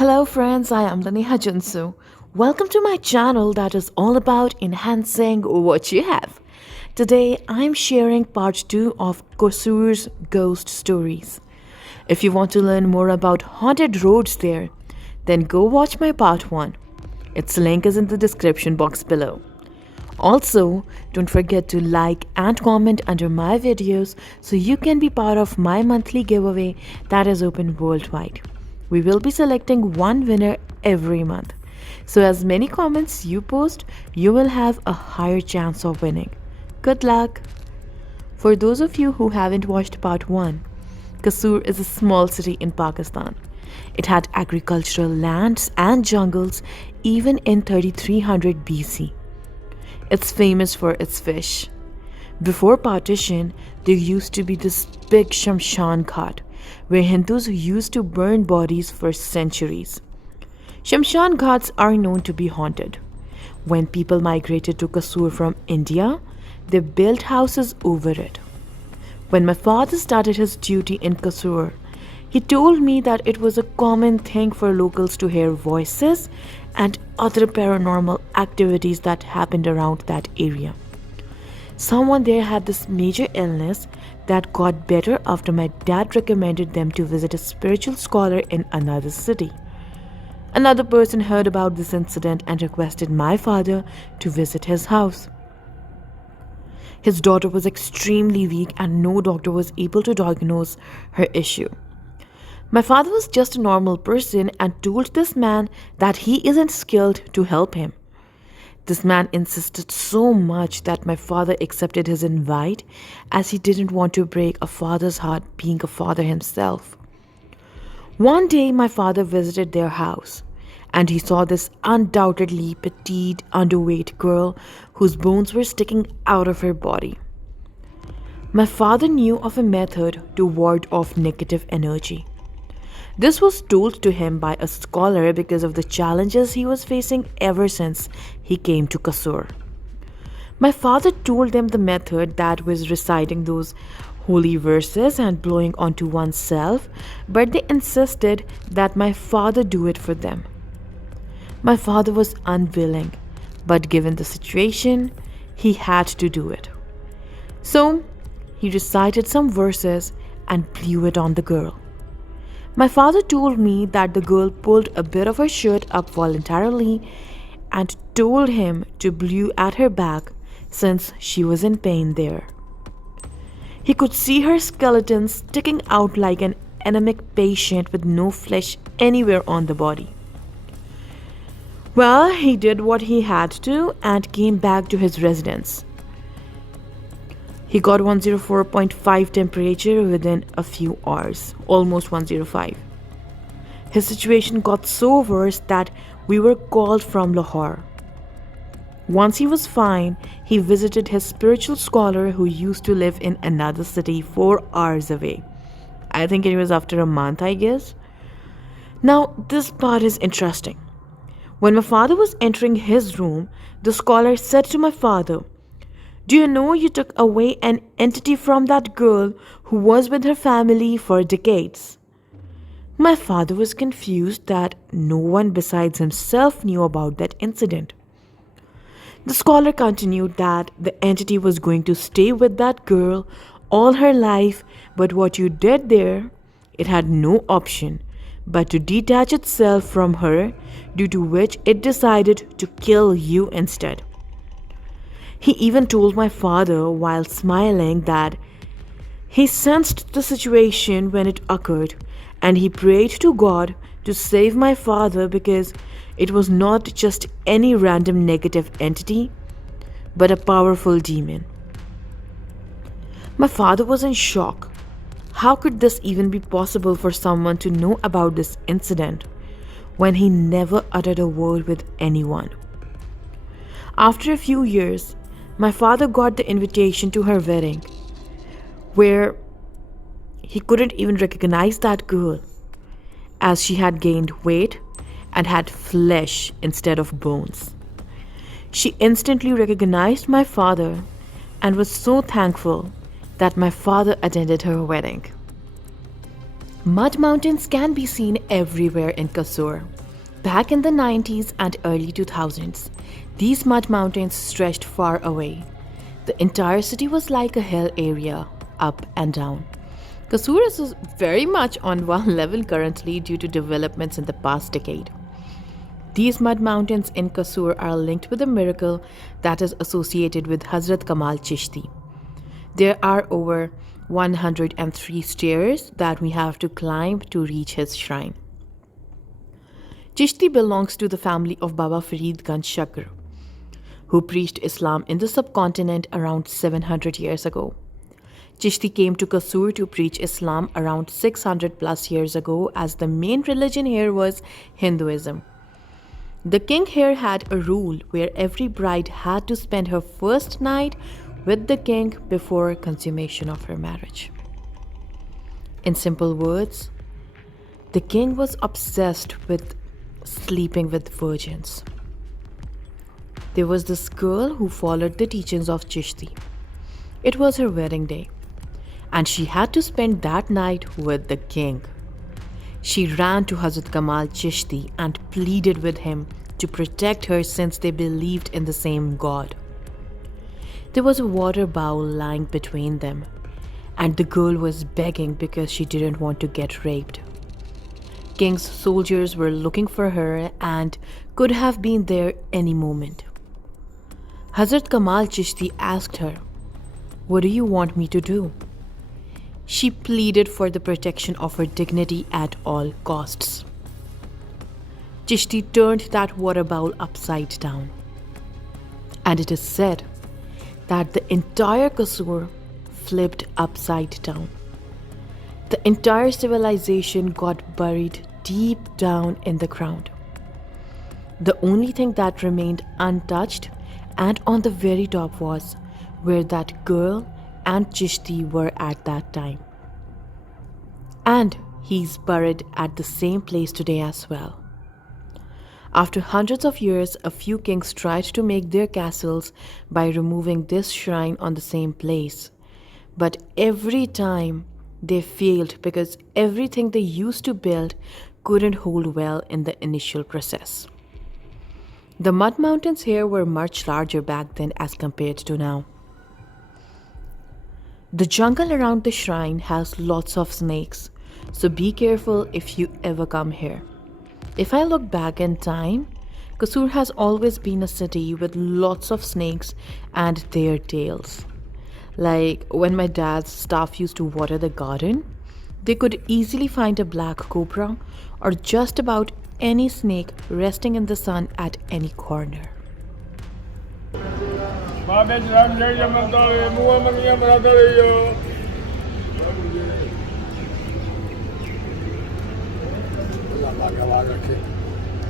Hello friends, I am Laneha Junsu. Welcome to my channel that is all about enhancing what you have. Today I am sharing part 2 of Kasur's ghost stories. If you want to learn more about haunted roads there, then go watch my part 1. Its link is in the description box below. Also, don't forget to like and comment under my videos so you can be part of my monthly giveaway that is open worldwide. We will be selecting one winner every month. So as many comments you post, you will have a higher chance of winning. Good luck! For those of you who haven't watched part 1, Kasur is a small city in Pakistan. It had agricultural lands and jungles even in 3300 BC. It's famous for its fish. Before partition, there used to be this big Shamshan Ghaat, where Hindus used to burn bodies for centuries. Shamshan Ghats are known to be haunted. When people migrated to Kasur from India, they built houses over it. When my father started his duty in Kasur, he told me that it was a common thing for locals to hear voices and other paranormal activities that happened around that area. Someone there had this major illness that got better after my dad recommended them to visit a spiritual scholar in another city. Another person heard about this incident and requested my father to visit his house. His daughter was extremely weak and no doctor was able to diagnose her issue. My father was just a normal person and told this man that he isn't skilled to help him. This man insisted so much that my father accepted his invite as he didn't want to break a father's heart being a father himself. One day my father visited their house and he saw this undoubtedly petite, underweight girl whose bones were sticking out of her body. My father knew of a method to ward off negative energy. This was told to him by a scholar because of the challenges he was facing ever since he came to Kasur. My father told them the method that was reciting those holy verses and blowing onto oneself, but they insisted that my father do it for them. My father was unwilling, but given the situation, he had to do it. So, he recited some verses and blew it on the girl. My father told me that the girl pulled a bit of her shirt up voluntarily and told him to blow at her back since she was in pain there. He could see her skeleton sticking out like an anemic patient with no flesh anywhere on the body. Well, he did what he had to and came back to his residence. He got 104.5 temperature within a few hours, almost 105. His situation got so worse that we were called from Lahore. Once he was fine, he visited his spiritual scholar who used to live in another city 4 hours away. I think it was after a month, I guess. Now, this part is interesting. When my father was entering his room, the scholar said to my father, "Do you know you took away an entity from that girl who was with her family for decades?" My father was confused that no one besides himself knew about that incident. The scholar continued that the entity was going to stay with that girl all her life, but what you did there, it had no option but to detach itself from her, due to which it decided to kill you instead. He even told my father while smiling that he sensed the situation when it occurred and he prayed to God to save my father because it was not just any random negative entity but a powerful demon. My father was in shock. How could this even be possible for someone to know about this incident when he never uttered a word with anyone? After a few years, my father got the invitation to her wedding, where he couldn't even recognize that girl, as she had gained weight and had flesh instead of bones. She instantly recognized my father and was so thankful that my father attended her wedding. Mud mountains can be seen everywhere in Kasur. Back in the 90s and early 2000s, these mud mountains stretched far away. The entire city was like a hill area, up and down. Kasur is very much on one level currently due to developments in the past decade. These mud mountains in Kasur are linked with a miracle that is associated with Hazrat Kamal Chishti. There are over 103 stairs that we have to climb to reach his shrine. Chishti belongs to the family of Baba Farid Ganj Shakr, who preached Islam in the subcontinent around 700 years ago. Chishti came to Kasur to preach Islam around 600 plus years ago, as the main religion here was Hinduism. The king here had a rule where every bride had to spend her first night with the king before consummation of her marriage. In simple words, the king was obsessed with sleeping with virgins. There was this girl who followed the teachings of Chishti. It was her wedding day, and she had to spend that night with the king. She ran to Hazrat Kamal Chishti and pleaded with him to protect her since they believed in the same God. There was a water bowl lying between them, and the girl was begging because she didn't want to get raped. King's soldiers were looking for her and could have been there any moment. Hazrat Kamal Chishti asked her, "What do you want me to do?" She pleaded for the protection of her dignity at all costs. Chishti turned that water bowl upside down, and it is said that the entire Kasur flipped upside down. The entire civilization got buried deep down in the ground. The only thing that remained untouched and on the very top was where that girl and Chishti were at that time. And he's buried at the same place today as well. After hundreds of years, a few kings tried to make their castles by removing this shrine on the same place. But every time they failed because everything they used to build couldn't hold well in the initial process. The mud mountains here were much larger back then as compared to now. The jungle around the shrine has lots of snakes, so be careful if you ever come here. If I look back in time, Kasur has always been a city with lots of snakes and their tails. Like when my dad's staff used to water the garden, they could easily find a black cobra or just about any snake resting in the sun at any corner.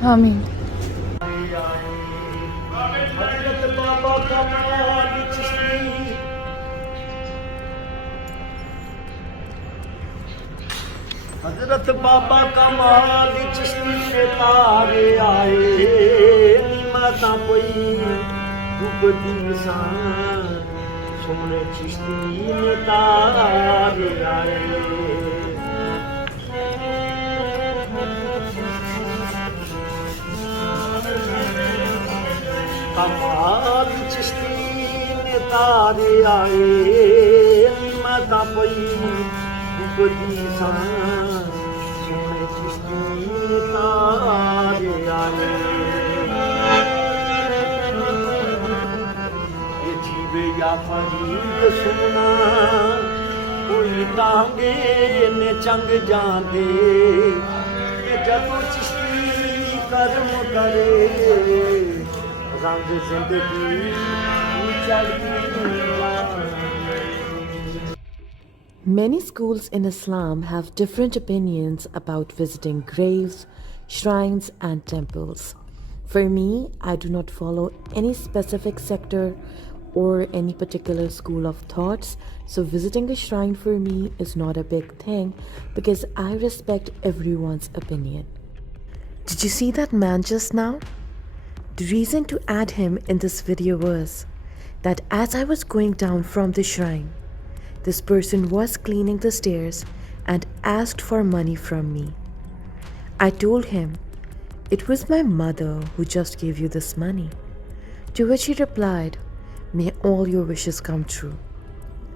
Amin. Hazrat Baba Kamal Chishti ne taare aaye, nimata koi upadi san, sumne Chishti ne taare aaye. Kamal Chishti ne taare aaye, nimata koi upadi san. या फरीद सुना कोई तांगे ने चंग जांदे जदों चिश्ती कर्म करे रंग जिंदगी चढ़ी। Many schools in Islam have different opinions about visiting graves, shrines, and temples. For me, I do not follow any specific sector or any particular school of thoughts, so visiting a shrine for me is not a big thing because I respect everyone's opinion. Did you see that man just now? The reason to add him in this video was that as I was going down from the shrine, this person was cleaning the stairs, and asked for money from me. I told him it was my mother who just gave you this money. To which he replied, "May all your wishes come true."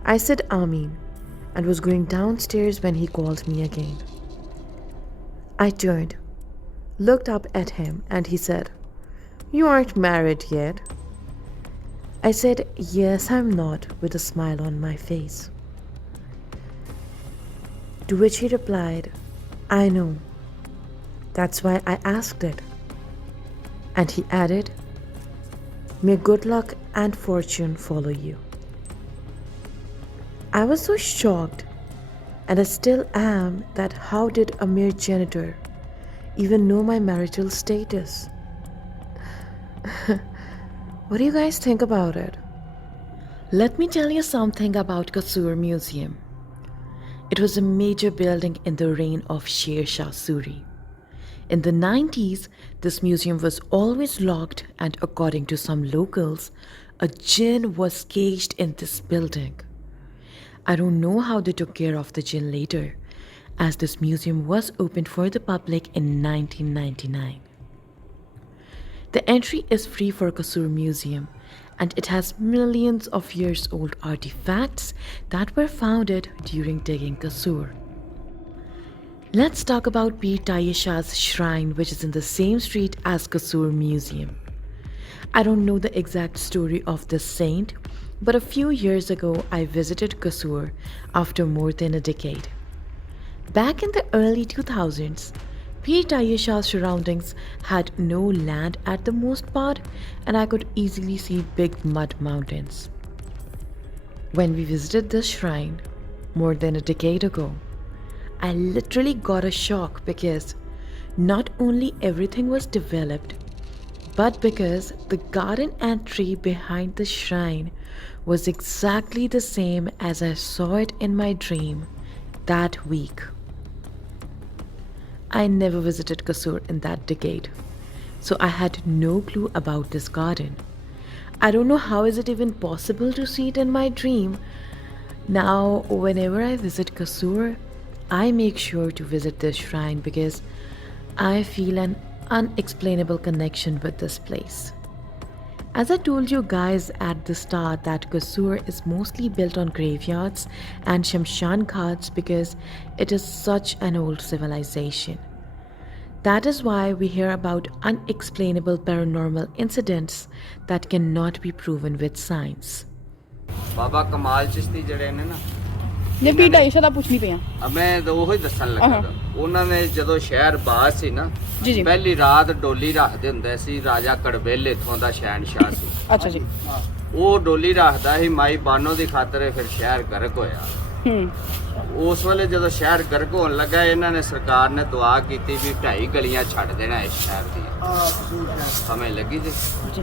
I said Amin and was going downstairs when he called me again. I turned, looked up at him, and he said, "You aren't married yet." I said, "Yes, I'm not," with a smile on my face. To which he replied, "I know. That's why I asked it." And he added, "May good luck and fortune follow you." I was so shocked, and I still am, that how did a mere janitor even know my marital status? What do you guys think about it? Let me tell you something about Kasur Museum. It was a major building in the reign of Sher Shah Suri. In the 90s, this museum was always locked, and according to some locals, a jinn was caged in this building. I don't know how they took care of the jinn later, as this museum was opened for the public in 1999. The entry is free for Kasur Museum, and it has millions of years old artifacts that were founded during digging Kasur. Let's talk about Dhaiyay Shah's shrine, which is in the same street as Kasur Museum. I don't know the exact story of this saint, but a few years ago I visited Kasur after more than a decade. Back in the early 2000s, Dhaiyay Shah's surroundings had no land at the most part, and I could easily see big mud mountains. When we visited this shrine more than a decade ago, I literally got a shock because not only everything was developed, but because the garden and tree behind the shrine was exactly the same as I saw it in my dream that week. I never visited Kasur in that decade, so I had no clue about this garden. I don't know how is it even possible to see it in my dream. Now, whenever I visit Kasur, I make sure to visit this shrine because I feel an unexplainable connection with this place. As I told you guys at the start that Kasur is mostly built on graveyards and Shamshan Ghats because it is such an old civilization. That is why we hear about unexplainable paranormal incidents that cannot be proven with science. Baba Kamal Chishti ਜਿਹੜੇ ਨੇ ਨਾ ਨੇ ਵੀ ਢਾਈਸ਼ਾ ਦਾ ਪੁੱਛਣੀ ਪਿਆ ਮੈਂ ਤਾਂ ਉਹੀ ਦੱਸਣ ਲੱਗਾ ਤਾ। ਉਹਨਾਂ ਨੇ ਜਦੋਂ ਸ਼ਹਿਰ ਬਾਦ ਸੀ ਨਾ ਜੀ ਜੀ ਪਹਿਲੀ ਰਾਤ ਡੋਲੀ ਰੱਖਦੇ ਹੁੰਦੇ ਸੀ ਰਾਜਾ ਕੜਬੇਲ ਇਥੋਂ ਦਾ ਸ਼ਹਿਨशाह ਸੀ ਅੱਛਾ ਜੀ ਉਹ ਡੋਲੀ ਰੱਖਦਾ ਸੀ ਮਾਈ ਬਾਨੋ ਦੀ ਖਾਤਰ ਫਿਰ ਸ਼ਹਿਰ ਗਰਕ ਹੋਇਆ ਉਸ ਵੇਲੇ ਜਦੋਂ ਸ਼ਹਿਰ ਗਰਕ ਹੋਣ ਲੱਗਾ ਇਹਨਾਂ ਨੇ ਸਰਕਾਰ ਨੇ ਦੁਆ ਕੀਤੀ ਵੀ ਢਾਈ ਗਲੀਆਂ ਛੱਡ ਦੇਣਾ ਇਸ ਸ਼ਹਿਰ ਦੀ ਸਮਝ ਲੱਗੀ ਜੀ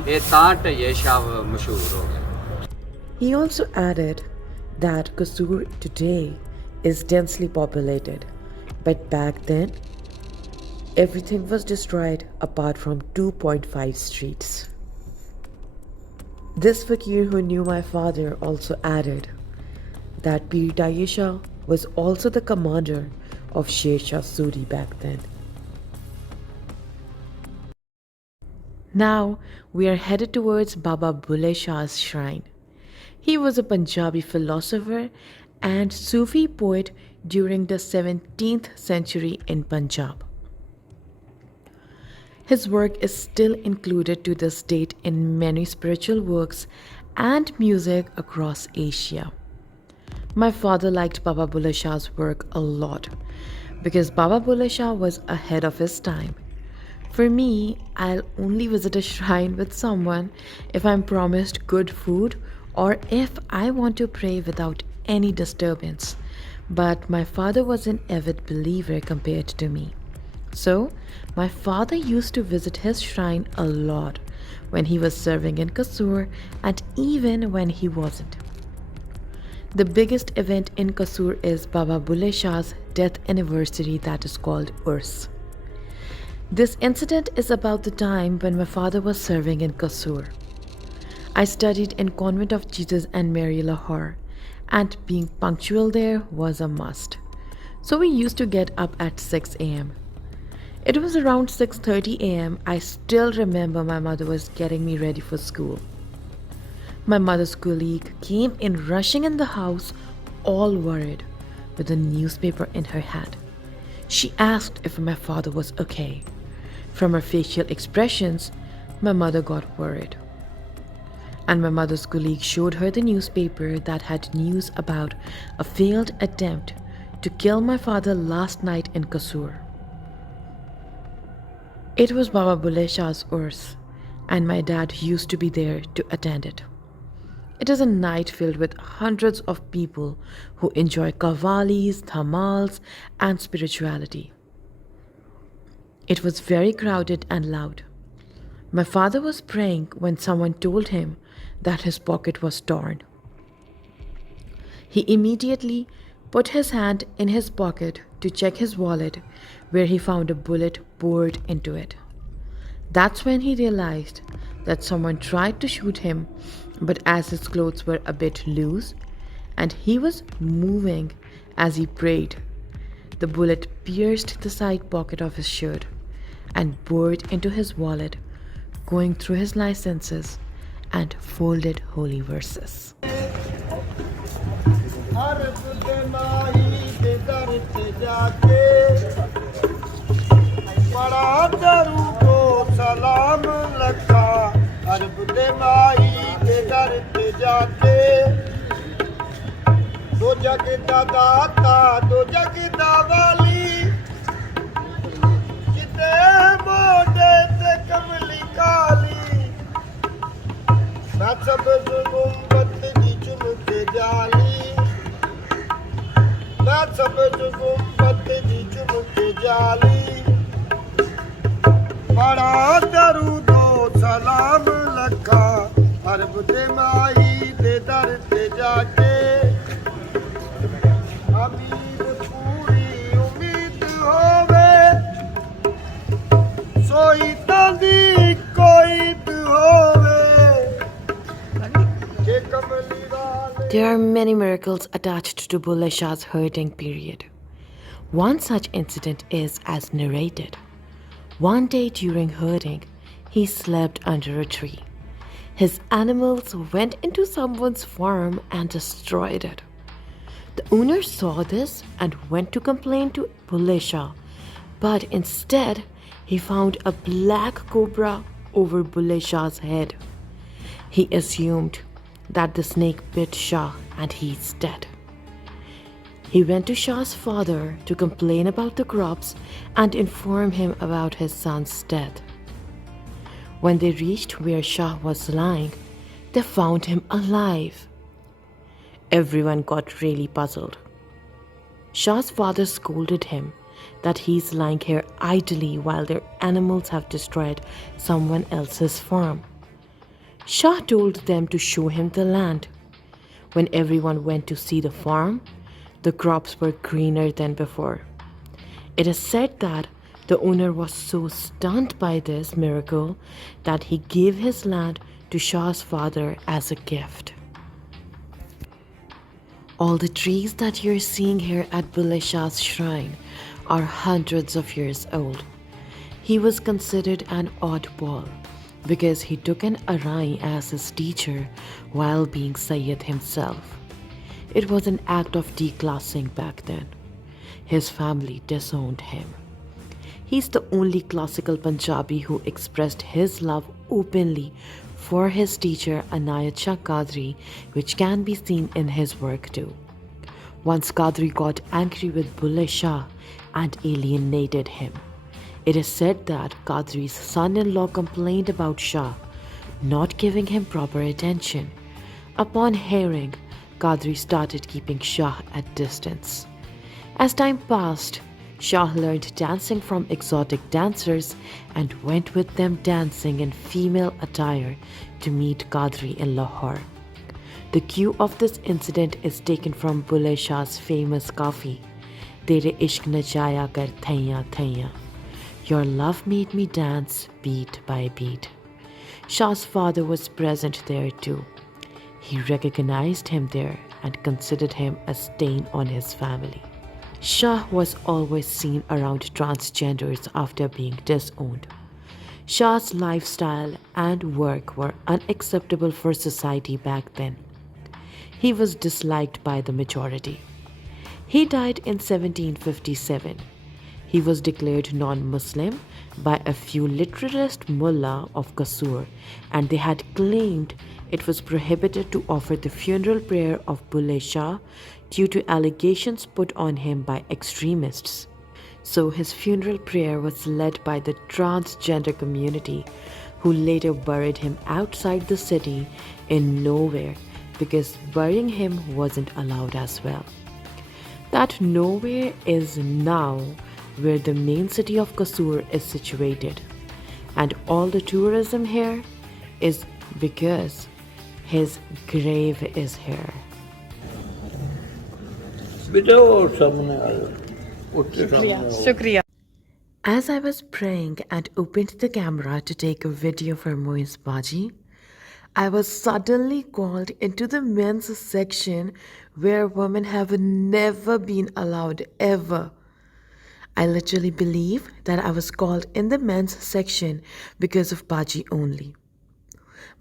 ਇਹ ਤਾਂ ਢਾਈਏ ਸ਼ਾਹ ਮਸ਼ਹੂਰ ਹੋ ਗਿਆ। He also added that Kasur today is densely populated, but back then, everything was destroyed apart from 2.5 streets. This fakir who knew my father also added that Dhaiyay Shah was also the commander of Sher Shah Suri back then. Now we are headed towards Baba Bulleh Shah's shrine. He was a Punjabi philosopher and Sufi poet during the 17th century in Punjab. His work is still included to this date in many spiritual works and music across Asia. My father liked Baba Bulleh Shah's work a lot because Baba Bulleh Shah was ahead of his time. For me, I'll only visit a shrine with someone if I'm promised good food or if I want to pray without any disturbance. But my father was an avid believer compared to me. So, my father used to visit his shrine a lot when he was serving in Kasur and even when he wasn't. The biggest event in Kasur is Baba Bulleh Shah's death anniversary that is called Urs. This incident is about the time when my father was serving in Kasur. I studied in Convent of Jesus and Mary Lahore, and being punctual there was a must. So we used to get up at 6 a.m. It was around 6:30 a.m. I still remember my mother was getting me ready for school. My mother's colleague came in rushing in the house, all worried, with a newspaper in her hand. She asked if my father was okay. From her facial expressions, my mother got worried. And my mother's colleague showed her the newspaper that had news about a failed attempt to kill my father last night in Kasur. It was Baba Bulleh Shah's urs, and my dad used to be there to attend it. It is a night filled with hundreds of people who enjoy Qawwalis, dhamals, and spirituality. It was very crowded and loud. My father was praying when someone told him that his pocket was torn. He immediately put his hand in his pocket to check his wallet, where he found a bullet bored into it. That's when he realized that someone tried to shoot him, but as his clothes were a bit loose and he was moving as he prayed, the bullet pierced the side pocket of his shirt and bored into his wallet, going through his licenses and folded holy verses. दो जग दा दाता दो जग दा वाली किते मोड़े ते कमली काली मैं सब गुंबद दी चुमके जाली मैं सब गुंबद दी चुमके जाली बड़ा दरूदो सलाम लखा अरब दे माई दे दर ते जाके अमीर पूरी उम्मीद होवे सोई तांदी कोई होवे के कमली वाले. There are many miracles attached to Bulleh Shah's herding period. One such incident is as narrated. One day during herding, he slept under a tree. His animals went into someone's farm and destroyed it. The owner saw this and went to complain to Bulleh Shah, but instead he found a black cobra over Bulleh Shah's head. He assumed that the snake bit Shah and he's dead. He went to Shah's father to complain about the crops and inform him about his son's death. When they reached where Shah was lying, they found him alive. Everyone got really puzzled. Shah's father scolded him that he's lying here idly while their animals have destroyed someone else's farm. Shah told them to show him the land. When everyone went to see the farm, the crops were greener than before. It is said that the owner was so stunned by this miracle that he gave his land to Shah's father as a gift. All the trees that you're seeing here at Bulleh Shah's shrine are hundreds of years old. He was considered an oddball because he took an Arai as his teacher while being Sayyid himself. It was an act of declassing back then. His family disowned him. He's the only classical Punjabi who expressed his love openly for his teacher Inayat Shah Qadri, which can be seen in his work too. Once Qadri got angry with Bulleh Shah and alienated him. It is said that Qadri's son-in-law complained about Shah not giving him proper attention. Upon hearing, Qadri started keeping Shah at distance. As time passed, Shah learned dancing from exotic dancers and went with them dancing in female attire to meet Qadri in Lahore. The cue of this incident is taken from Bulleh Shah's famous kafi, Tere ishq nachaya kar thaiya thaiya. Your love made me dance beat by beat. Shah's father was present there too. He recognized him there and considered him a stain on his family. Shah was always seen around transgenders after being disowned. Shah's lifestyle and work were unacceptable for society back then. He was disliked by the majority. He died in 1757. He was declared non-Muslim by a few literalist mullah of Kasur, and they had claimed it was prohibited to offer the funeral prayer of Bulleh Shah due to allegations put on him by extremists. So his funeral prayer was led by the transgender community, who later buried him outside the city in nowhere because burying him wasn't allowed as well. That nowhere is now where the main city of Kasur is situated, and all the tourism here is because his grave is here. शुक्रिया As I was praying and opened the camera to take a video for Moin's Baji, I was suddenly called into the men's section where women have never been allowed ever. I literally believe that I was called in the men's section because of Baji only.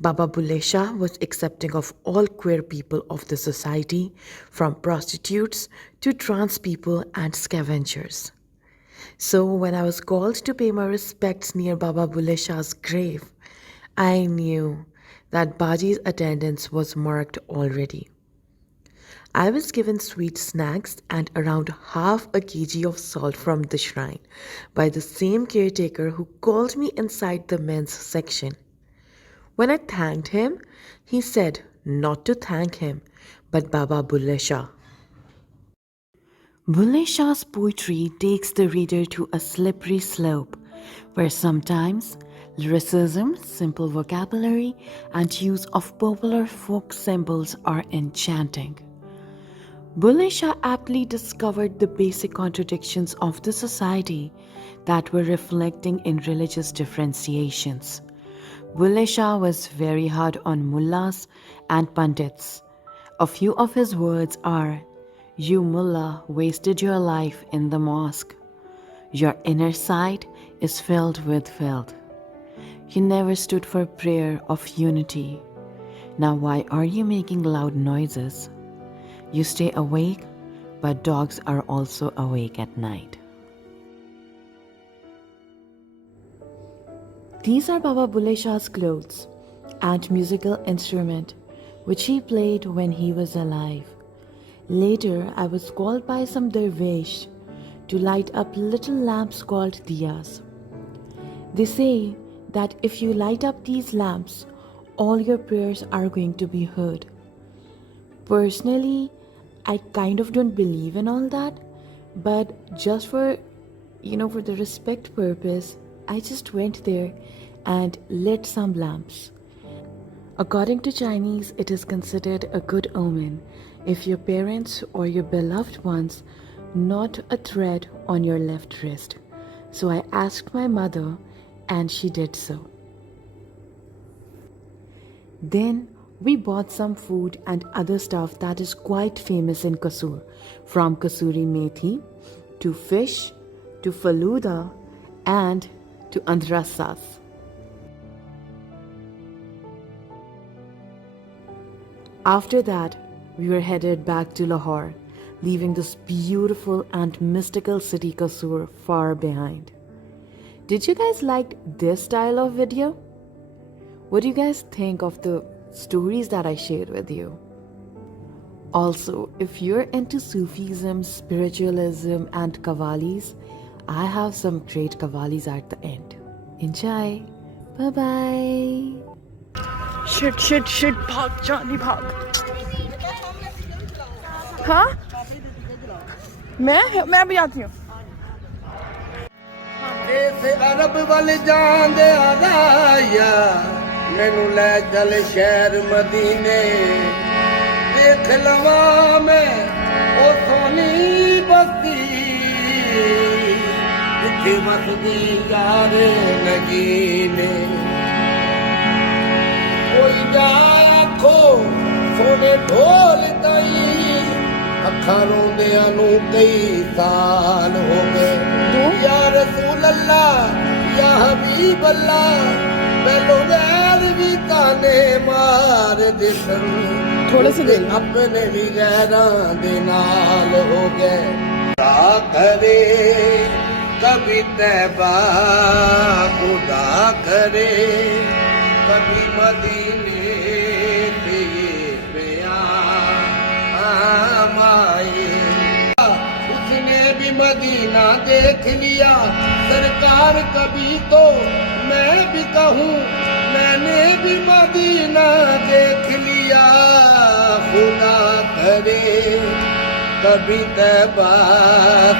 Baba Bulleh Shah was accepting of all queer people of the society, from prostitutes to trans people and scavengers. So when I was called to pay my respects near Baba Bulleh Shah's grave, I knew that Baji's attendance was marked already. I was given sweet snacks and around half a kg of salt from the shrine by the same caretaker who called me inside the men's section. When I thanked him, he said not to thank him, but Baba Bulleh Shah. Bulleh Shah's poetry takes the reader to a slippery slope where sometimes lyricism, simple vocabulary, and use of popular folk symbols are enchanting. Bulleh Shah aptly discovered the basic contradictions of the society that were reflecting in religious differentiations. Bulleh Shah was very hard on mullahs and pandits. A few of his words are, "You mullah wasted your life in the mosque. Your inner side is filled with filth. You never stood for prayer of unity. Now why are you making loud noises? You stay awake, but dogs are also awake at night." These are Baba Bulleh Shah's clothes and musical instrument which he played when he was alive. Later, I was called by some dervish to light up little lamps called diyas. They say that if you light up these lamps, all your prayers are going to be heard. Personally, I kind of don't believe in all that, but just for the respect purpose, I just went there and lit some lamps. According to Chinese, it is considered a good omen if your parents or your beloved ones knot a thread on your left wrist. So I asked my mother and she did so. Then we bought some food and other stuff that is quite famous in Kasur, from kasuri methi to fish to faluda and to andrasas. After that, we were headed back to Lahore, leaving this beautiful and mystical city Kasur far behind. Did you guys like this style of video? What do you guys think of the stories that I shared with you? Also, if you're into Sufism, spiritualism, and Qawwalis, I have some great Qawwalis at the end. Enjoy. Bye bye. Shit भाग जानी भाग हाँ मैं भी आती हूँ ਇਸੇ ਅਰਬ ਵੱਲ ਜਾਂਦੇ ਆਇਆ ਮੈਨੂੰ ਲੈ ਚੱਲ ਸ਼ਹਿਰ ਮਦੀਨੇ ਦੇਖ ਲਵਾਂ ਮੈਂ ਉਹ ਸੋਹਣੀ ਬਸਤੀ ਜਿੱਥੇ ਵਸਦੀ ਯਾਰ ਨਗੀਨੇ ਕੋਈ ਜਾ ਆਖੋ ਸੋਨੇ ਢੋਲ ਤਾਈ ਅੱਖਾਂ ਰੋਂਦਿਆਂ ਨੂੰ ਕਈ ਸਾਲ ਹੋ ਗਏ ਯਾ ਰਸੂਲ ਅੱਲਾ ਯਾ ਹਬੀਬ ਅੱਲਾ ਮੈਨੂੰ ਗੈਰ ਵੀ ਤਾਨੇ ਮਾਰਦੇ ਸਨ थोड़े से दे अपने भी गैरां दे नाल हो गए खुदा करे कभी तैबा खुदा करे कभी मदीने से ये प्याम आए उसने भी मदीना देख लिया सरकार कभी तो मैं भी कहूँ मैंने भी मदीना देख लिया खुदा करे कभी तैबा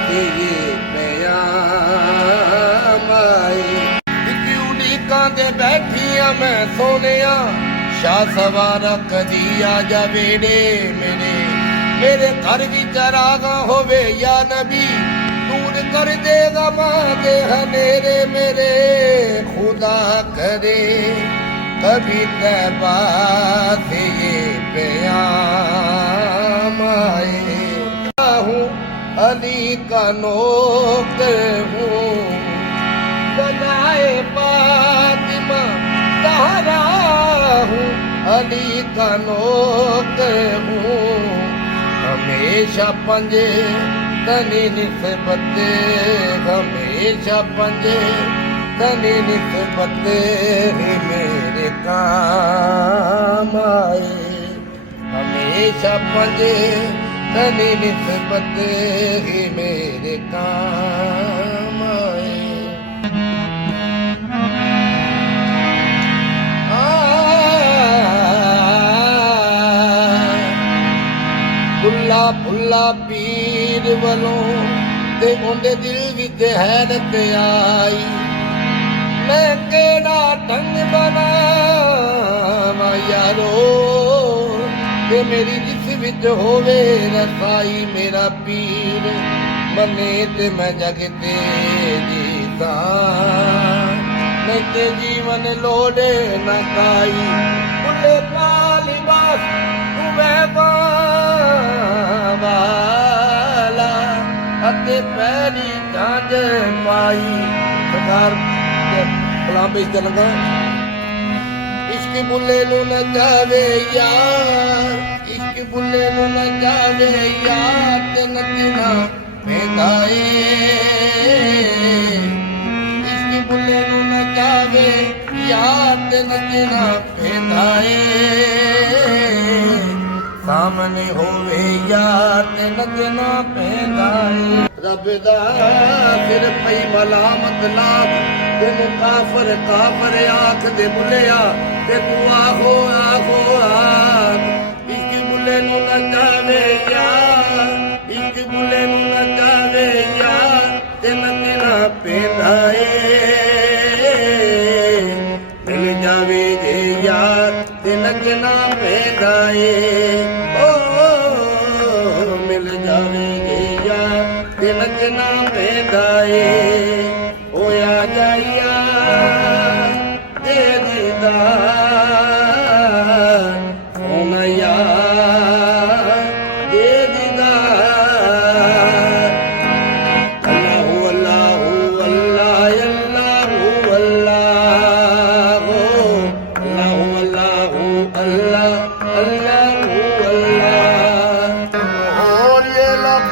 से ये प्याम आए उड़ीकां दे बैठिया मैं सोनिया शाह सवारा कदी आ जा वेड़े मेरे घर भी चरागा होवे या नबी दूर कर देगा मां दे हनेरे मेरे खुदा करे कभी तैबा से ये प्याम आए हूँ अली का नौकर हूँ बनाए फातिमा सहारा हूँ अली का नौकर हूँ हमेशा पंजे तनी निस्बते हमेशा पंजे तनी निस्बते ही मेरे काम आए हमेशा पंजे तनी निस्बते ही मेरे काम आए भुल्ला भुल्ला पीर वालों ते उनके दिल विच हैरत आई मैं केड़ा ढंग बनावा यारो ते मेरी जिस विच होवे रसाई मेरा पीर मने ते मैं जग ते जीता मैं ते जीवन लोड़े न काई बुल्ले का लिबास तू वाला अते पैरी झांझ पाई सरकार गुलाम इश्क लगा इश्क बुल्ले नू न जावे यार इश्क बुल्ले नू न जावे यार ते नचना पैदाए इश्क बुल्ले नू न जावे यार ते नचना पैदाए सामने होवे यार ते नचना पैदाए रब दा फिर पई मलामत लाभ तेनू काफर काफर आख दे बुलिया ते तू आखो आखो आख इश्क बुले नू न जावे यार इश्क बुले नू न जावे यार ते नचना पैदाए मिल जावे जे यार ते नचना पैदाए मिल जावे जे यार ते नचना पैदाए होया जाइया दे दीदार होना यार दे दीदार अल्लाहु अल्लाहु अल्लाह अल्लाहु अल्लाह अल्लाहु अल्लाहु अल्लाह अल्लाहु अल्लाह और ये लब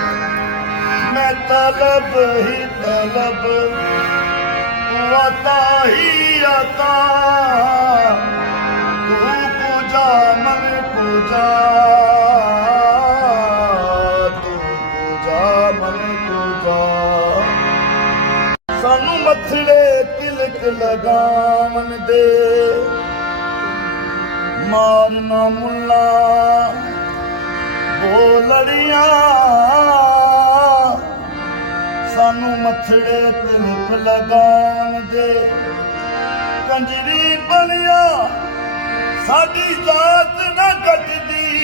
मैं तलब ही तलब आता ही आता तू पूजा मन पूजा तू पूजा मन पूजा सानू मथड़े तिलक लगावन दे मारना मुल्ला बोलड़ियां सानू मथड़े तिलक लगान दे कंजरी बनिया साडी जात न कटदी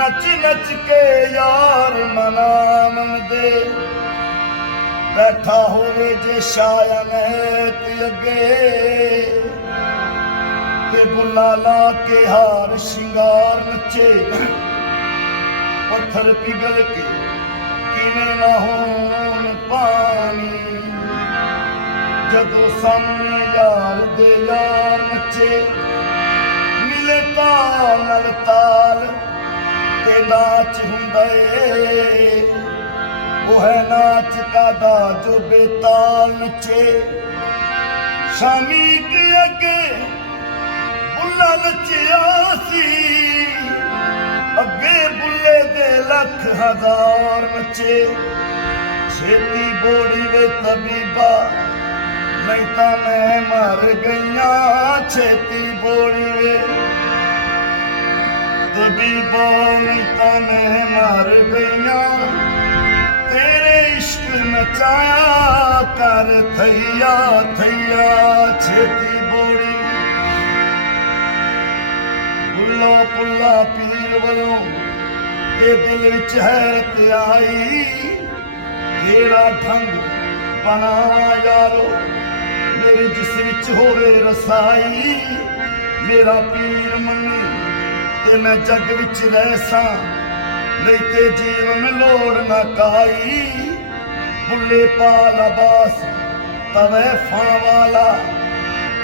नच नच के यार मनावन दे बैठा होवे जे शायन ते अगे ते बुला ला के हार शिंगार नचे पत्थर पिघल के किवें ना होण पानी जदों सामने यार दे यार नचे मिले ताल नाल ताल ते नाच हुंदा ए वो है नाच कादा जो बेताल नचे शामी के अगे बुल्ला नचिया सी अगे बुल्ले दे लख हजार नचे छेती बोड़ी वे तबीबा नहीं तो मैं मर गईया छेती बोड़ी वे तबीबा नहीं तो मैं मर गईया तेरे इश्क नचाया कर थैया थैया छेती बोड़ी बुल्ला पुल्ला पीर वालों ते दिल विच हैरत आई केड़ा ढंग बनावा यारो मेरे जिस विच होवे रसाई मेरा पीर मन्नी ते मैं जग विच रहसा नहीं ते जीवन लोड़ ना काई बुल्ले पाला बास तवे फां वाला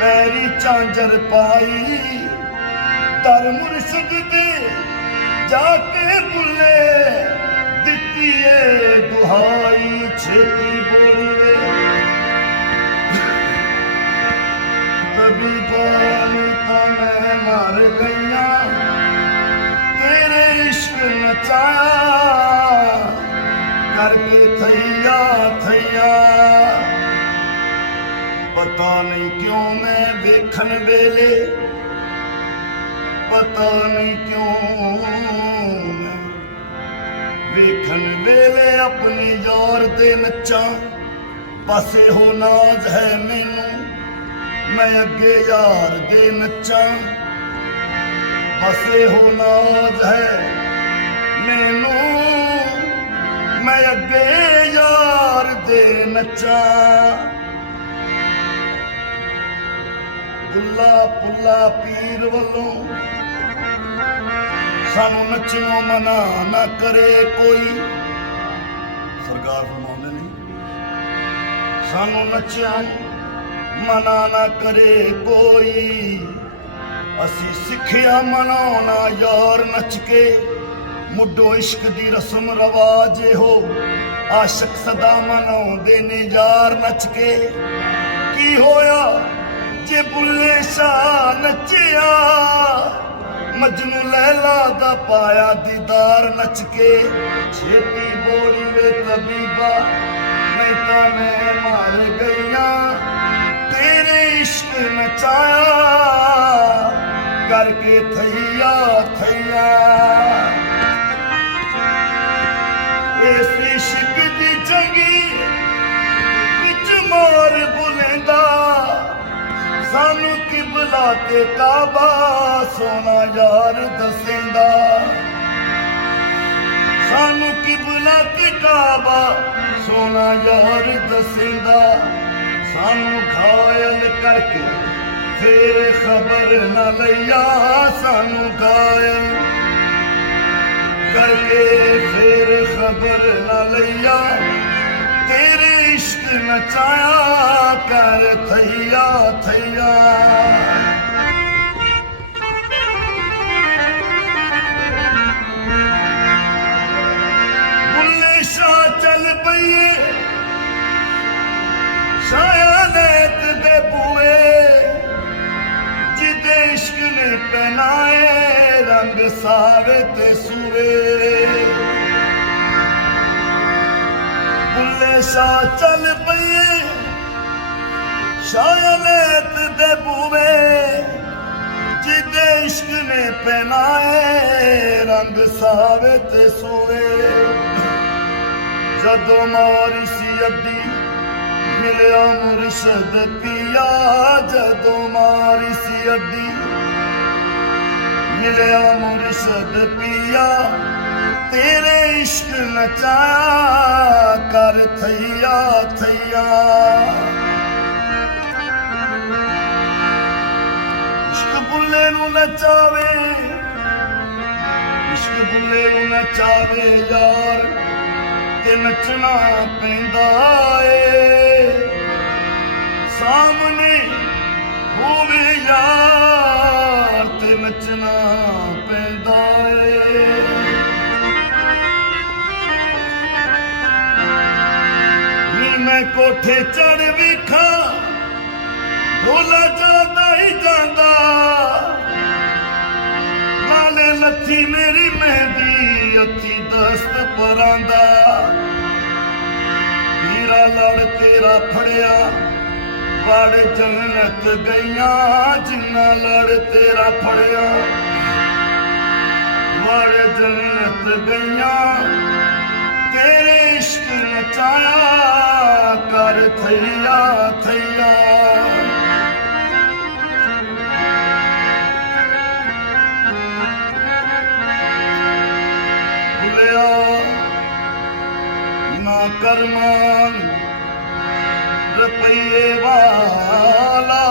पैरी झांझर पाई दर मुर्शद दे जाके बुल्ले दित्ती ए दुहाई छेती बोली वे तबीबा नहीं तो मैं मर गईया तेरे इश्क नचाया करके थैया थैया पता नहीं क्यों मैं देखन वेले पता नहीं क्यों मैं वेखन वेले अपनी यार दे नचा पासे हो नाज है मैनू मैं अगे यार दे नचा पासे हो नाज है मैनू मैं अगे यार दे नचा बुल्ला पुल्ला पीर वालों सानू नचनों मना ना करे कोई सरकार फरमाउंदे नहीं सानू नचनों मना ना करे कोई असी सिखिया मनाना यार नच के मुड्डो इश्क दी रस्म रवाज हो आशिक सदा मनाउंदे ने यार नच के की होया जे बुल्ले शाह नचिया मजनू लैला दा पाया दीदार नच के छेती बोली वे तबीबा नहीं तो मैं मर गईया तेरे इश्क नचाया करके थैया थैया इस इश्क दी जंगी विच मार बुलेंदा सानू किबला ते काबा सोना यार दसेंदा सानू किबला ते काबा सोना यार दसेंदा सानू घायल करके फिर खबर न लिया सानू घायल करके फिर खबर न लिया तेरे इश्क नचाया कर थैया थैया बुल्ले शाह चल पईए शायद दे बुए जिदे इश्क ने पहनाए रंग सावे ते सुए बुल्ले शाह चल पईए शायद दे बुए जिदे इश्क ने पहनाए रंग सावे ते सुए जदों मारी सी अड्डी मिलिया मुर्शद पिया जदों मारी सी अड्डी मिलिया मुर्शद पिया तेरे इश्क नचाया कर थैया थैया इश्क बुल्ले नू नचावे इश्क ਬੁੱਲੇ ਨੂੰ ਨਚਾਵੇ ਯਾਰ ਤੇ ਨੱਚਣਾ ਪੈਂਦਾ ਏ ਸਾਹਮਣੇ ਹੋਵੇ ਯਾਰ ਤੇ ਨੱਚਣਾ ਪੈਂਦਾ ਏ ਨੀ ਮੈਂ ਕੋਠੇ ਚੜ ਵੇਖਾਂ ਭੋਲਾ ਜਾਂਦਾ ਹੀ ਜਾਂਦਾ ਨਾਲੇ ਲੱਥੀ ਮੇਰੀ ਮਹਿੰਦੀ ਅੱਖੀ ਦਸਤ ਪਰਾਂਦਾ ਹੀਰਾ ਲੜ ਤੇਰਾ ਫੜਿਆ ਵੜ ਜੰਨਤ ਗਈਆਂ ਜਿੰਨਾ ਲੜ ਤੇਰਾ ਫੜਿਆ ਵੜ ਜੰਨਤ ਗਈਆਂ ਤੇਰੇ ਇਸ਼ਕ ਨਚਾਇਆ ਕਰ ਥਈਆ ਥਈਆ ਨਾ ਕਰਮਾਨ ਰੁਪਈਏ ਵਾਲਾ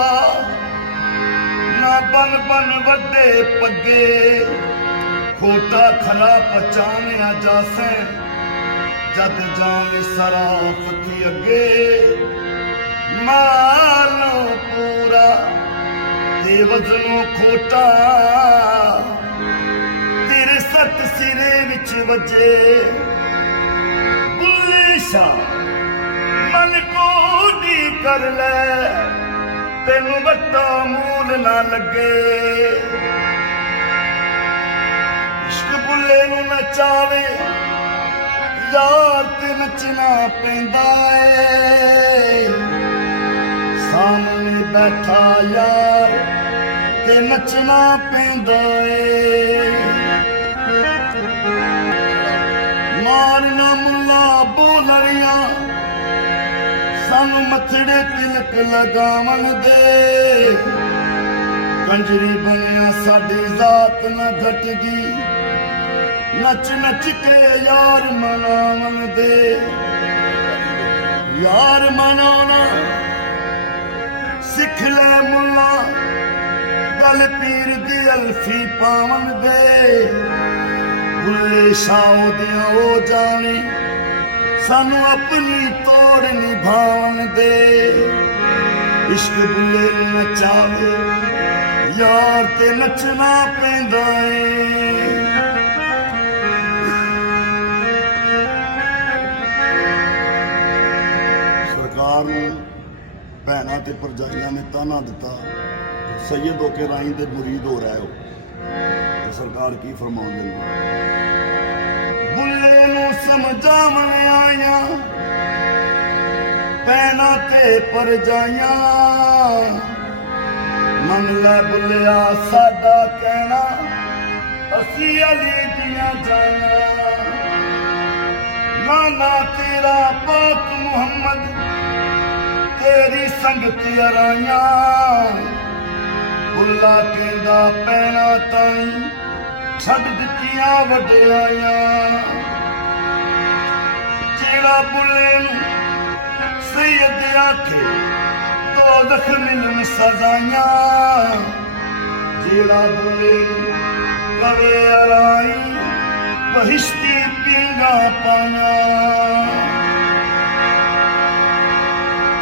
ਨਾ ਬਨ ਬਨ ਵੱਡੇ ਪੱਗੇ ਖੋਟਾ ਖਰਾ ਪਛਾਣਿਆ ਜਾਸੈ ਜਦ ਜਾਵੇਂ ਸਰਾਫਤੀ ਅੱਗੇ ਮਾਲੋ ਪੂਰਾ ਤੇ ਵਜ਼ਨੋਂ ਖੋਟਾ ਤੇਰੇ ਸੱਤ ਸਿਰੇ ਵਿੱਚ ਵੱਜੇ ਬੁੱਲੇ ਸ਼ਾਹ ਮਨ ਕੋ ਦੀ ਕਰ ਲੈ ਤੈਨੂੰ ਵੱਡਾ ਮੂਲ ਨਾ ਲੱਗੇ ਇਸ਼ਕ ਬੁੱਲੇ ਨੂੰ ਨਚਾਵੇ ਯਾਰ ਤੇ ਨੱਚਣਾ ਪੈਂਦਾ ਏ ਸਾਹਮਣੇ ਬੈਠਾ ਯਾਰ ਤੇ ਨੱਚਣਾ ਪੈਂਦਾ ਏ ਮਾਰਨਾ ਮੁੱਲਾ ਬੋਲਣੀਆਂ ਸਾਨੂੰ ਮੱਥੜੇ ਤਿਲਕ ਲਗਾਵਣ ਦੇ ਕੰਜਰੀ ਬਣਿਆ ਸਾਡੀ ਜ਼ਾਤ ਨਾ ਘਟਦੀ ਨੱਚ ਨੱਚ ਕੇ ਯਾਰ ਮਨਾਵਣ ਦੇ ਯਾਰ ਮਨਾਉਣਾ ਸਿੱਖ ਲੈ ਮੁੱਲਾ ਗੱਲ ਪੀਰ ਦੀ ਅਲਫੀ ਪਾਵਣ ਦੇ ਬੁੱਲੇ ਸ਼ਾਹ ਦੀਆਂ ਉਹ ਜਾਣੀ ਸਾਨੂੰ ਆਪਣੀ ਤੋੜ ਨਿਭਾਉਣ ਦੇ ਇਸ਼ਕ ਬੁੱਲੇ ਨੂੰ ਨਚਾਵੇ ਯਾਰ ਤੇ ਨੱਚਣਾ ਪੈਂਦਾ ਏ ਸਰਕਾਰ ਨੂੰ ਭੈਣਾਂ ਤੇ ਪਰਜਾਈਆਂ ਨੇ ਤਾਨਾ ਦਿੱਤਾ ਸੈਯਦ ਹੋ ਕੇ ਰਾਹੀਂ ਦੇ ਮੁਰੀਦ ਹੋ ਰਹੇ ਹੋ ਤੇ ਸਰਕਾਰ ਕੀ ਫਰਮਾਉਣ ਦਿੰਦੀ ਬੁੱਲੇ ਨੂੰ ਸਮਝਾਵਣ ਆਇਆ ਭੈਣਾਂ ਤੇ ਪਰਜਾਈਆਂ ਮੰਨ ਲੈ ਬੁੱਲਿਆ ਸਾਡਾ ਕਹਿਣਾ ਅਸੀਂ ਅਲੀ ਦੀਆਂ ਜਾਨਾਂ ਨਾਨਾ ਤੇਰਾ ਪਾਕ ਮੁਹੰਮਦ ਤੇਰੀ ਸੰਗਤ ਅਰਾਈਆਂ ਬੁੱਲਾ ਕਹਿੰਦਾ ਪੈਣਾ ਤਾਈ ਛੱਡ ਦਿੱਤੀਆਂ ਵਡਿਆਈਆਂ ਜਿਹੜਾ ਬੁੱਲੇ ਨੂੰ ਸੈਯਦ ਆਖੇ ਦੋਜ਼ਖ ਮਿਲਣ ਸਜ਼ਾਈਆਂ ਜਿਹੜਾ ਬੁੱਲੇ ਨੂੰ ਕਵੇ ਅਰਾਈ ਬਹਿਸ਼ਤੀ ਪੀਂਗਾ ਪਾਈਆਂ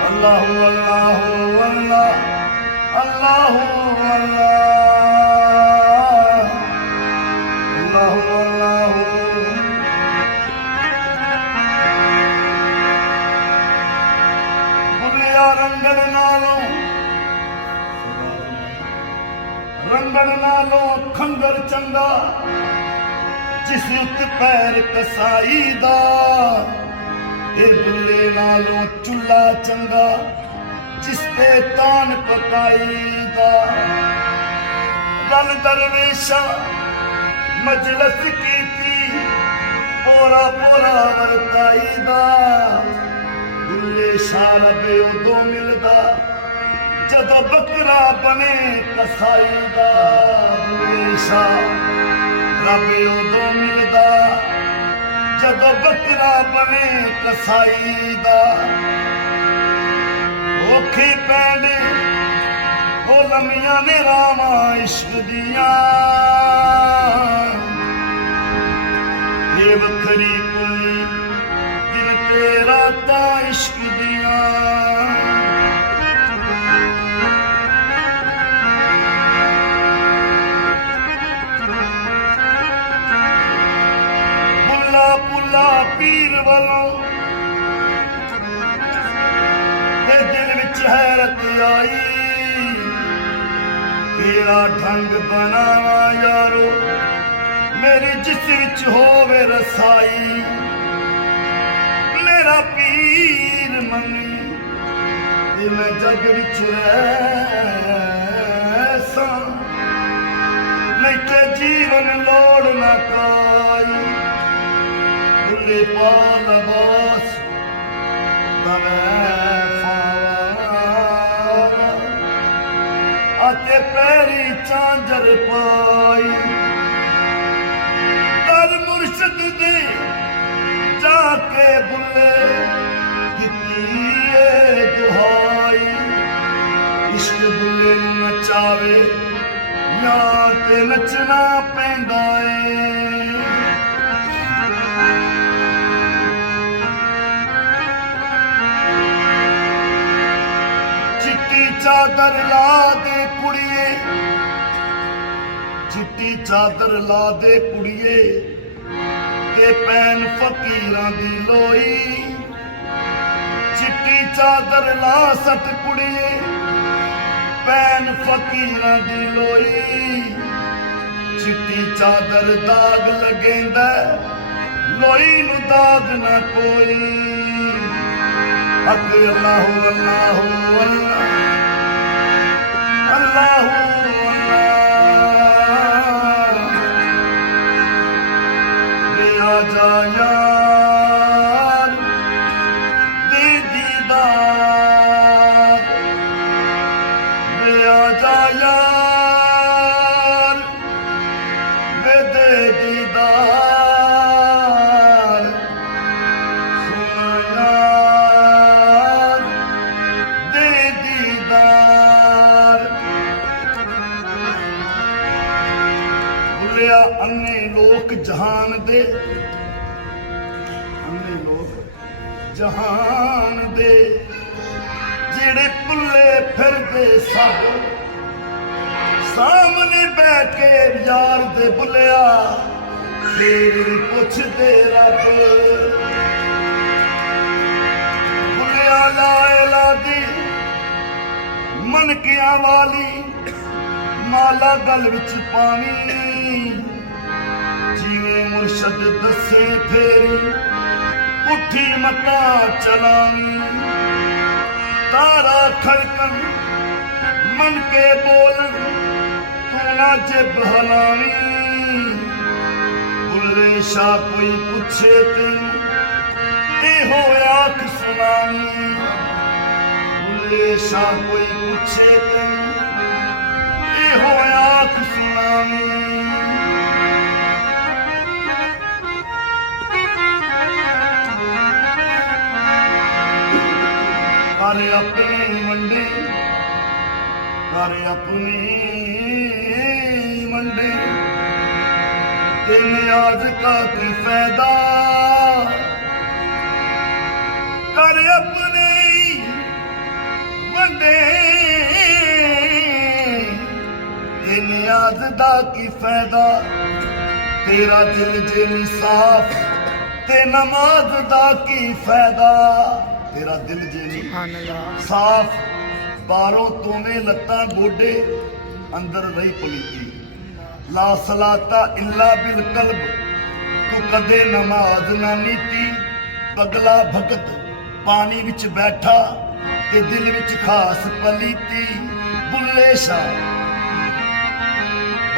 ਅੱਲਾਹੁ ਅੱਲਾਹੁ ਅੱਲਾਹ ਅੱਲਾਹੁ ਅੱਲਾਹ ਅੱਲਾਹੁ ਅੱਲਾਹੁ ਬੁੱਲਿਆ ਰੰਗਣ ਨਾਲੋਂ ਖੰਗਰ ਚੰਗਾ ਜਿਸ ਉੱਤੇ ਪੈਰ ਕਸਾਈ ਦਾ ਇਹ ਬੁੱਲੇ ਨਾਲੋਂ ਚੁੱਲਾ ਚੰਗਾ ਜਿਸ ਤੇ ਤਾਨ ਪਕਾਈ ਦਾ ਰਲ ਦਰਵੇਸ਼ਾਂ ਮਜਲਸ ਕੀਤੀ ਪੋਰਾ ਪੋਰਾ ਵਰਤਾਈ ਦਾ ਬੁੱਲੇ ਸ਼ਾਹ ਰਬੇ ਉਦੋਂ ਮਿਲਦਾ ਜਦੋਂ ਬੱਕਰਾ ਬਣੇ ਕਸਾਈ ਦਾ ਬੁੱਲੇ ਸ਼ਾਹ ਰੱਬੇ ਉਦੋਂ ਮਿਲਦਾ ਜਦੋਂ ਬੱਕਰਾ ਬਣੇ ਕਸਾਈ ਦਾ ਔਖੇ ਪੈਣੇ ਉਹ ਲੰਮੀਆਂ ਨੇ ਰਾਵਾਂ ਇਸ਼ਕ ਦੀਆਂ ये वखरी कोई दिन ते रातां इश्क दियां बुल्ला बुल्ला पीर वालों ते दिल विच हैरत आई केड़ा ढंग बनावा यारो मेरी जिस विच होवे रसाई मेरा पीर मनी ते मैं जग विच रैसा नहीं ते जीवन लोड़ ना काई बुल्ले पाल बास आते पैरी चांजर पाई कर मुर्शद दे जाके बुले किती दुहाई इश्क बुले नचावे या ते नचना पैंदा है चादर ला दे कुड़िए चिट्टी चादर ला दे कुड़िए ते पैन फकीरां दी लोई चिट्टी चादर ला सट कुड़िए पैन फकीरां दी लोई चिट्टी चादर दाग लगेंदा लोई नू दाग ना कोई हक अल्लाहु अल्लाहु अल्लाह अल्लाहु अल्लाह जा यार दे दीदार जा यार दे दीदार सुना यार दे दीदार बुलिया अन्ने लोक जहान दे अन्ने लोक जहान दे जेड़े भुल्ले फिरदे सब सामने बैठ के यार दे बुलिया फिर पुछदे रब बुलिया ला इला दी मनकियां वाली माला गल विच पानी जिवें मुर्शद दसे फेरी उठी मता चलावी तारा खड़कन मन के बोलन तू ना जिब हलावी बुल्ले शाह कोई पूछे तेनू हो आख सुनावी बुल्ले शाह कोई पूछे तेनू हो आख सुनावी करे अपनी मंडी करे अपनी मंडी तेने आज का की फायदा करे अपनी मंडी तेने आज दा की फायदा तेरा दिल जिन साफ ते नमाज दा की फायदा तेरा दिल जेनी साफ बारों तोमे लत्ता गोडे अंदर रही पलीती ला सलाता इल्ला बिल कल्ब तू कदे नमाज ना नीती पगला भगत पानी विच बैठा ते दिल विच खास पलीती बुल्ले शाह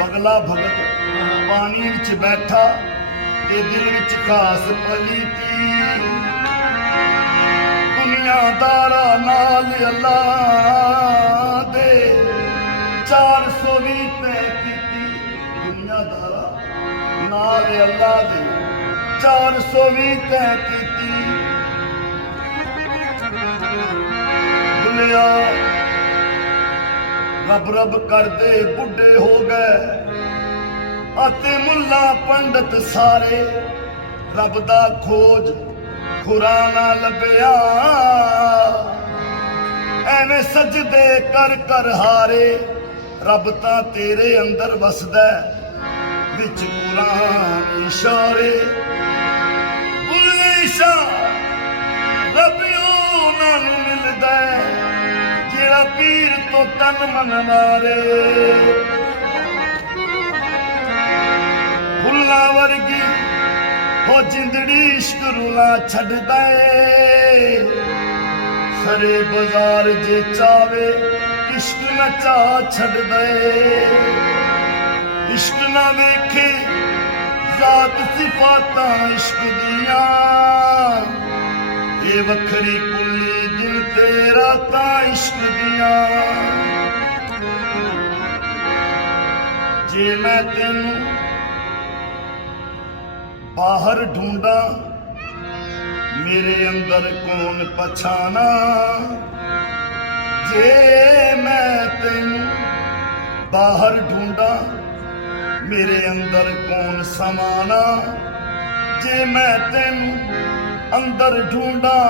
पगला भगत पानी विच बैठा ते दिल विच खास पलीती दुनियादारा नाल अल्लाह दे 420 तय कीती दुनियादारा नाल अल्लाह दे 420 तय कीती दुनिया रब रब करदे बुढ़े हो गए आते मुल्ला पंडित सारे ਰੱਬ ਦਾ ਖੋਜ ਖੁਰਾ ਨਾ ਲੱਭਿਆ ਐਵੇਂ ਸਜਦੇ ਕਰ ਕਰ ਹਾਰੇ ਰੱਬ ਤਾਂ ਤੇਰੇ ਅੰਦਰ ਵਸਦਾ ਵਿੱਚ ਕੁਰਾਨ ਇਸ਼ਾਰੇ ਬੁੱਲੇ ਸ਼ਾਹ ਰੱਬ ਉਹਨਾਂ ਨੂੰ ਮਿਲਦਾ ਜਿਹੜਾ ਪੀਰ ਤੋਂ ਤਨ ਮਨ ਮਾਰੇ ਫੁੱਲਾਂ ਵਰਗੀ ਹੋ ਜਿੰਦੜੀ ਇਸ਼ਕ ਰੂਲਾ ਛੱਡਦਾ ਏ ਸਰੇ ਬਾਜ਼ਾਰ ਜੇ ਚਾਵੇ ਇਸ਼ਕ ਨਾ ਚਾਹ ਛੱਡਦਾ ਏ ਇਸ਼ਕ ਨਾ ਵੇਖੇ ਜ਼ਾਤ ਸਿਫਾਤਾਂ ਇਸ਼ਕ ਦੀਆਂ ਇਹ ਵੱਖਰੀ ਕੁੱਲੀ ਦਿਨ ਤੇ ਰਾਤਾਂ ਇਸ਼ਕ ਦੀਆਂ ਜੇ ਮੈਂ ਤੈਨੂੰ ਬਾਹਰ ਢੂੰਡਾਂ ਮੇਰੇ ਅੰਦਰ ਕੌਣ ਪਛਾਣਾ ਜੇ ਮੈਂ ਤੈਨੂੰ ਬਾਹਰ ਢੂੰਡਾਂ ਮੇਰੇ ਅੰਦਰ ਕੌਣ ਸਮਾਣਾ ਜੇ ਮੈਂ ਤੈਨੂੰ ਅੰਦਰ ਢੂੰਡਾਂ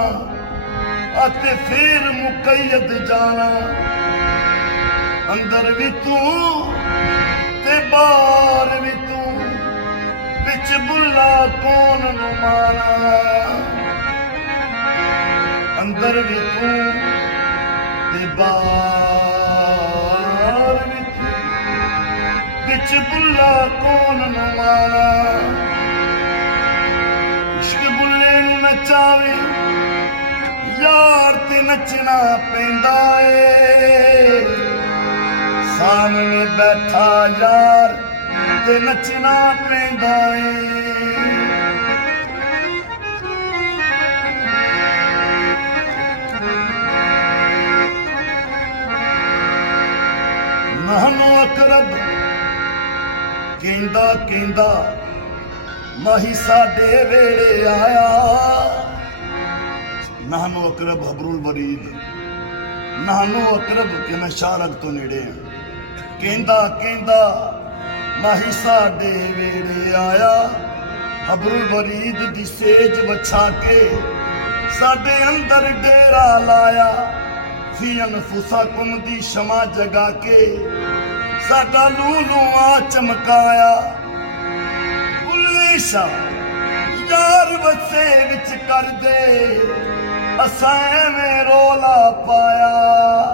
ਅਤੇ ਫਿਰ ਮੁਕੱਯਦ ਜਾਣਾ ਅੰਦਰ ਵੀ ਤੂੰ ਤੇ ਬਾਹਰ ਵੀ ਤੂੰ ਵਿੱਚ ਬੁੱਲਾ ਕੌਣ ਨੂੰ ਮਾਣਾ ਅੰਦਰ ਵੀ ਤੂੰ ਤੇ ਬਾਹਰ ਵੀ ਤੂੰ ਵਿੱਚ ਬੁੱਲਾ ਕੌਣ ਨੂੰ ਮਾਣਾ ਇਸ਼ਕ ਬੁੱਲੇ ਨੂੰ ਨਚਾਵੇ ਯਾਰ ਤੇ ਨੱਚਣਾ ਪੈਂਦਾ ਏ ਸਾਹਮਣੇ ਬੈਠਾ ਯਾਰ ਤੇ ਨੱਚਣਾ ਪੈਂਦਾ ਏ ਨਾਨੂੰ ਅਕਰਬ ਕਹਿੰਦਾ ਕਹਿੰਦਾ ਮਾਹੀ ਸਾਡੇ ਵੇੜੇ ਆਇਆ ਨਾਨੂੰ ਅਕਰਬ ਹਬਰੁਲ ਵਰੀਦ ਨਾਨੂੰ ਅਕਰਬ ਕਿ ਮੈਂ ਸ਼ਾਰਕ ਤੋਂ ਨੇੜੇ ਆ ਕਹਿੰਦਾ ਕਹਿੰਦਾ ਮਾਹੀ ਸਾਡੇ ਵੇੜੇ ਆਇਆ ਹਬਰੁਲ ਵਰੀਦ ਦੀ ਸੇਜ ਵਛਾ ਕੇ ਸਾਡੇ ਅੰਦਰ ਡੇਰਾ ਲਾਇਆ ਫੀ ਅਨਫੁਸਕੁਮ ਦੀ ਸ਼ਮਾ ਜਗਾ ਕੇ ਸਾਡਾ ਲੂਲੂ ਆ ਚਮਕਾਇਆ ਬੁੱਲੇ ਸ਼ਾਹ ਯਾਰ ਵਸੇ ਵਿੱਚ ਕਰਦੇ ਅਸਾਂ ਐਵੇਂ ਰੋਲਾ ਪਾਇਆ